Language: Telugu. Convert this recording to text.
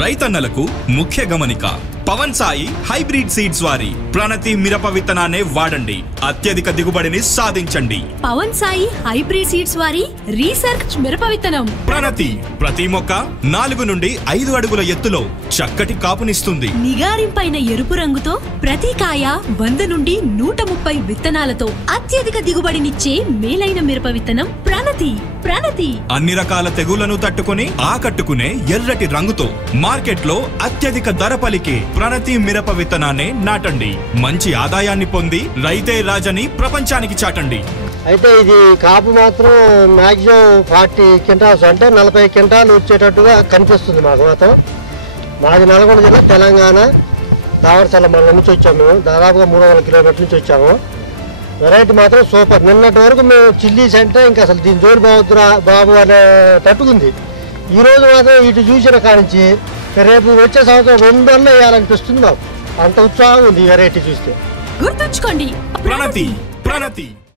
రైతన్నలకు ముఖ్య గమనిక. పవన్ సాయి హైబ్రిడ్ సీడ్స్ వారి ప్రణతి మిరప విత్తనాన్ని వాడండి, అత్యధిక దిగుబడిని సాధించండి. పవన్ సాయి హైబ్రిడ్ సీడ్స్ వారి రీసెర్చ్ మిరప విత్తనం ప్రణతి ప్రతి మొక్క 4 నుండి 5 అడుగుల ఎత్తులో చక్కటి కాపునిస్తుంది. నిగారింపైన ఎరుపు రంగుతో ప్రతి కాయ 100 నుండి 130 విత్తనాలతో అత్యధిక దిగుబడినిచ్చే మేలైన మిరప విత్తనం ప్రణతి. అన్ని రకాల తెగుళ్లను తట్టుకుని ఆకట్టుకునే ఎర్రటి రంగుతో మార్కెట్లో అత్యధిక ధర పలికే ప్రణతి మిరప విత్తనాన్ని నాటండి. మంచి ఆదాయాన్ని పొంది రైతే రాజని ప్రపంచానికి చాటండి. అయితే ఇది కాపు మాత్రం మాక్సిమం 40 క్వింటాల్స్ అంటే 40 క్వింటాలు వచ్చేటట్టుగా కనిపిస్తుంది మాకు. మాత్రం మాది నల్గొండ జిల్లా, తెలంగాణ, దావరచల్ల మండలం నుంచి వచ్చాము. మేము దాదాపుగా 300 కిలోమీటర్ల నుంచి వచ్చాము. వెరైటీ మాత్రం సూపర్. నిన్నటి వరకు మేము చిల్లీస్ అంటే ఇంకా అసలు దీని జోరు బాగుతురా బాబు అనే తట్టుకుంది. ఈరోజు మాత్రం ఇటు చూసిన కానించి రేపు వచ్చే సంవత్సరం 2 నెలలు వేయాలనిపిస్తుంది మాకు. అంత ఉత్సాహం ఉంది ఈ వెరైటీ చూస్తే. గుర్తుంచుకోండి, ప్రణతి.